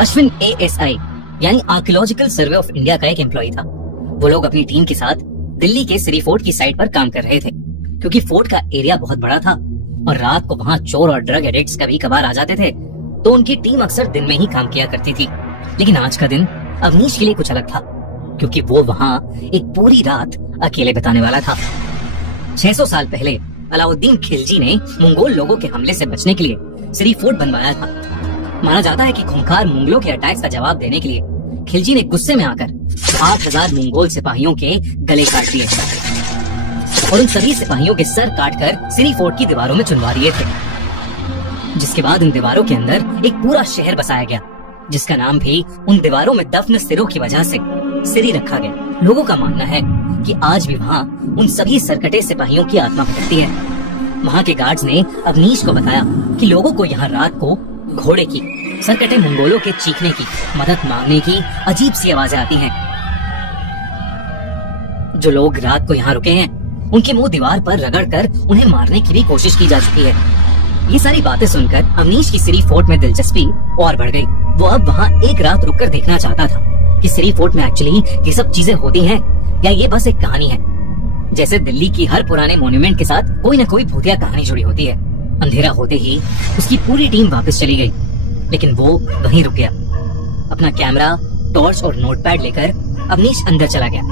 Ashwin ASI यानी archaeological survey of India का एक एम्प्लॉय था। वो लोग अपनी टीम के साथ दिल्ली के सिरी फोर्ट की साइट पर काम कर रहे थे, क्योंकि फोर्ट का एरिया बहुत बड़ा था और रात को वहाँ चोर और ड्रग एडिक्ट्स कभी कभार आ जाते थे, तो उनकी टीम अक्सर दिन में ही काम किया करती थी। लेकिन आज का दिन अवनीश के लिए कुछ अलग था, क्योंकि वो वहाँ एक पूरी रात अकेले बिताने वाला था। 600 साल पहले अलाउद्दीन खिलजी ने मंगोल लोगों के हमले से बचने के लिए सिरी फोर्ट बनवाया था। माना जाता है कि खूंखार मुगलों के अटैक्स का जवाब देने के लिए खिलजी ने गुस्से में आकर 8000 मंगोल सिपाहियों के गले काट दिए और उन सभी सिपाहियों के सर काटकर सिरी फोर्ट की दीवारों में चुनवा दिए थे। जिसके बाद उन दीवारों के अंदर एक पूरा शहर बसाया गया, जिसका नाम भी उन दीवारों में दफन सिरों की वजह से सिरी रखा गया। लोगों का मानना है कि आज भी वहाँ उन सभी सरकटे सिपाहियों की आत्मा भटकती है। वहाँ के गार्ड्स ने अवनीश को बताया कि लोगों को यहाँ रात को घोड़े की, सरकटे मंगोलों के चीखने की, मदद मांगने की अजीब सी आवाजें आती हैं। जो लोग रात को यहाँ रुके हैं, उनके मुंह दीवार पर रगड़कर उन्हें मारने की भी कोशिश की जा चुकी है। ये सारी बातें सुनकर अवनीश की सिरी फोर्ट में दिलचस्पी और बढ़ गई। वो अब वहाँ एक रात रुककर देखना चाहता था कि सिरी फोर्ट में एक्चुअली ये सब चीजें होती हैं या ये बस एक कहानी है। जैसे दिल्ली की हर पुराने मॉन्यूमेंट के साथ कोई न कोई भूतिया कहानी जुड़ी होती है। अंधेरा होते ही उसकी पूरी टीम वापस चली गई, लेकिन वो वहीं रुक गया। अपना कैमरा, टॉर्च और नोटपैड लेकर अवनीश अंदर चला गया।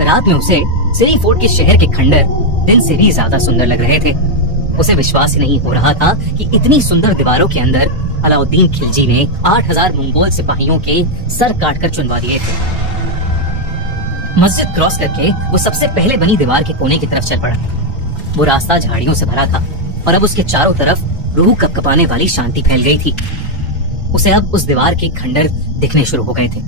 रात में उसे सिरी फोर्ट के शहर के खंडर दिन से भी ज्यादा सुंदर लग रहे थे। उसे विश्वास ही नहीं हो रहा था कि इतनी सुंदर दीवारों के अंदर अलाउद्दीन खिलजी ने 8000 मंगोल सिपाहियों के सर काटकर चुनवा दिए थे। मस्जिद क्रॉस करके वो सबसे पहले बनी दीवार के कोने की तरफ चल पड़ा। वो रास्ता झाड़ियों से भरा था और अब उसके चारों तरफ रूह कपकपाने वाली शांति फैल गई थी। उसे अब उस दीवार के खंडर दिखने शुरू हो गए थे।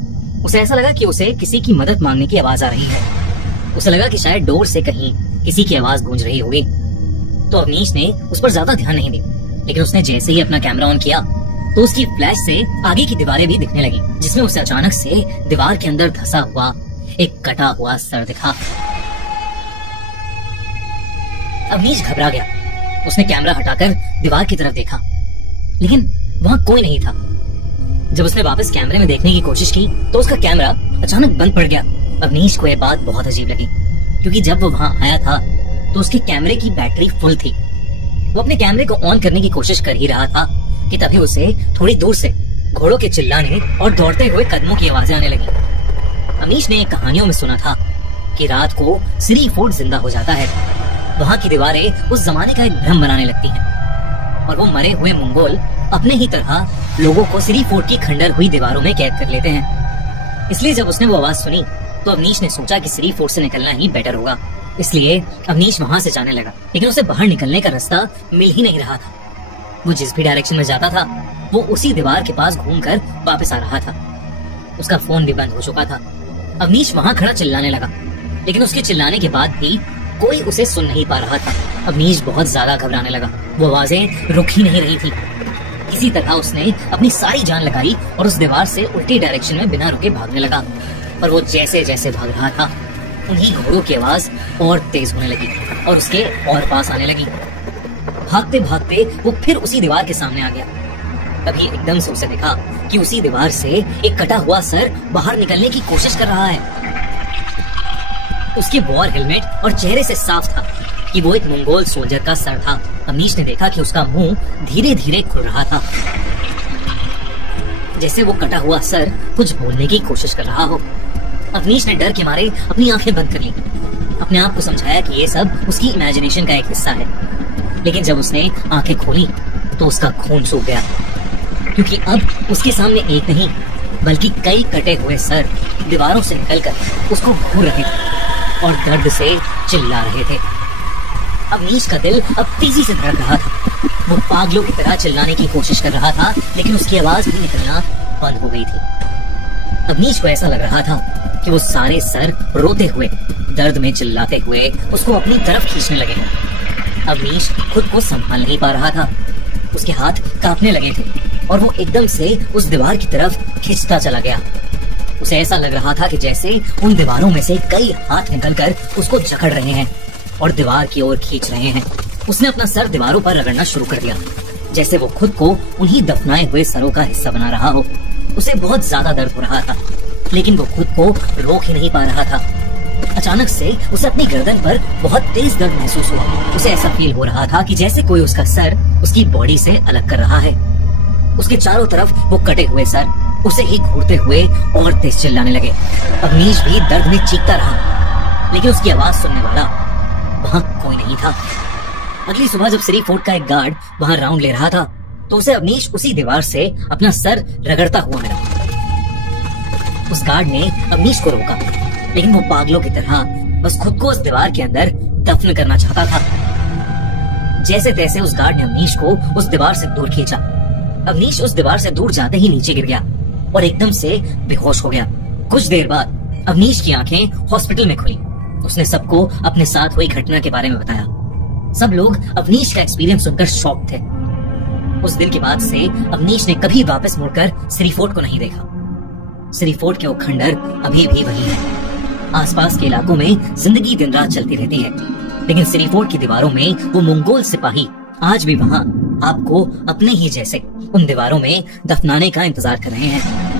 उसे ऐसा लगा कि उसे किसी की मदद मांगने की आवाज आ रही है। उसे लगा कि शायद डोर से कहीं किसी की आवाज गूंज रही होगी। तो अवनीश ने उस पर ज्यादा ध्यान नहीं दिया, लेकिन उसने जैसे ही अपना कैमरा ऑन किया तो उसकी फ्लैश से आगे की दीवारें भी दिखने लगी, जिसमें उसे अचानक से दीवार के अंदर धंसा हुआ एक कटा हुआ सर दिखा। अवनीश घबरा गया। उसने कैमरा हटाकर दीवार की तरफ देखा, लेकिन वहाँ कोई नहीं था। जब उसने वापस कैमरे में देखने की कोशिश की तो उसका कैमरा अचानक बंद पड़ गया। अवनीश को यह बात बहुत अजीब लगी, क्योंकि जब वो वहाँ आया था तो उसके कैमरे की बैटरी फुल थी। वो अपने कैमरे को ऑन करने की कोशिश कर ही रहा था कि तभी उसे थोड़ी दूर से घोड़ों के चिल्लाने और दौड़ते हुए कदमों की आवाजें आने लगी। अवनीश ने कहानियों में सुना था कि रात को सिरी फोर्ट जिंदा हो जाता है। वहाँ की दीवारें उस जमाने का एक भ्रम बनाने लगती हैं और वो मरे हुए मंगोल अपने ही तरह लोगों को सिरी फोर्ट की खंडर हुई दीवारों में कैद कर लेते हैं। इसलिए जब उसने वो आवाज सुनी तो अवनीश ने सोचा कि सिरी फोर्ट से निकलना ही बेटर होगा। इसलिए अवनीश वहाँ से जाने लगा, लेकिन उसे बाहर निकलने का रास्ता मिल ही नहीं रहा था। वो जिस भी डायरेक्शन में जाता था वो उसी दीवार के पास घूमकर वापस आ रहा था। उसका फोन भी बंद हो चुका था। अवनीश वहाँ खड़ा चिल्लाने लगा, लेकिन उसके चिल्लाने के बाद भी कोई उसे सुन नहीं पा रहा था। अवनीश बहुत ज्यादा घबराने लगा। वो आवाजें रुक ही नहीं रही थी। किसी तरह उसने अपनी सारी जान लगाई और उस दीवार से उल्टी डायरेक्शन में बिना रुके भागने लगा। पर वो जैसे जैसे भाग रहा था उन्हीं घोड़ों की आवाज और तेज होने लगी और उसके और पास आने लगी। भागते भागते वो फिर उसी दीवार के सामने आ गया। तभी एकदम से उसे देखा कि उसी दीवार से एक कटा हुआ सर बाहर निकलने की कोशिश कर रहा है। उसके वॉर हेलमेट और चेहरे से साफ था कि वो एक मंगोल सोल्जर का सर था। अवनीश ने देखा कि उसका मुंह धीरे धीरे खुल रहा था, जैसे वो कटा हुआ सर कुछ बोलने की कोशिश कर रहा हो। अवनीश ने डर के मारे अपनी आंखें बंद कर ली। अपने आप को समझाया कि ये सब उसकी इमेजिनेशन का एक हिस्सा है। लेकिन जब उसने आंखें खोली तो उसका खून सूख गया, क्योंकि अब उसके सामने एक नहीं बल्कि कई कटे हुए सर दीवारों से निकलकर उसको घूर रहे थे और दर्द से चिल्ला रहे थे। अवनीश का दिल अब तेजी से धड़क रहा था। वो पागलों की तरह चिल्लाने की कोशिश कर रहा था, लेकिन उसकी आवाज भी निकलना बंद हो गई थी। अवनीश को ऐसा लग रहा था कि वो सारे सर रोते हुए, दर्द में चिल्लाते हुए उसको अपनी तरफ खींचने लगे। अवनीश खुद को संभाल नहीं पा रहा था। उसके हाथ कांपने लगे थे और वो एकदम से उस दीवार की तरफ खिंचता चला गया। उसे ऐसा लग रहा था कि जैसे उन दीवारों में से कई हाथ निकलकर उसको जकड़ रहे हैं और दीवार की ओर खींच रहे हैं। उसने अपना सर दीवारों पर रगड़ना शुरू कर दिया, जैसे वो खुद को उन्हीं दफनाए हुए सरों का हिस्सा बना रहा हो। उसे बहुत ज्यादा दर्द हो रहा था, लेकिन वो खुद को रोक ही नहीं पा रहा था। अचानक से उसे अपनी गर्दन पर बहुत तेज दर्द महसूस हुआ। उसे ऐसा फील हो रहा था कि जैसे कोई उसका सर उसकी बॉडी से अलग कर रहा है। उसके चारों तरफ वो कटे हुए सर उसे ही घूरते हुए और तेज चिल्लाने लगे। अवनीश भी दर्द में चीखता रहा, लेकिन उसकी आवाज सुनने वाला वहां कोई नहीं था। अगली सुबह जब सिरी फोर्ट का एक गार्ड वहां राउंड ले रहा था, तो उसे अवनीश उसी दीवार से अपना सर रगड़ता हुआ मिला। उस गार्ड ने अवनीश को रोका, लेकिन वो पागलों की तरह बस खुद को उस दीवार के अंदर दफन करना चाहता था। जैसे तैसे उस गार्ड ने अवनीश को उस दीवार से दूर खींचा। अवनीश उस दीवार से दूर जाते ही नीचे गिर गया और एकदम से बेहोश हो गया। कुछ देर बाद अवनीश की आंखें हॉस्पिटल में खुली। उसने सबको अपने साथ हुई घटना के बारे में बताया। सब लोग अवनीश का एक्सपीरियंस सुनकर शॉक थे। उस दिन के बाद से अवनीश ने कभी वापस मुड़कर सिरी फोर्ट को नहीं देखा। सिरी फोर्ट के वो खंडर अभी भी वही है। आसपास के इलाकों में जिंदगी दिन रात चलती रहती है, लेकिन सिरी फोर्ट की दीवारों में वो मंगोल सिपाही आज भी वहाँ आपको अपने ही जैसे उन दीवारों में दफनाने का इंतजार कर रहे हैं।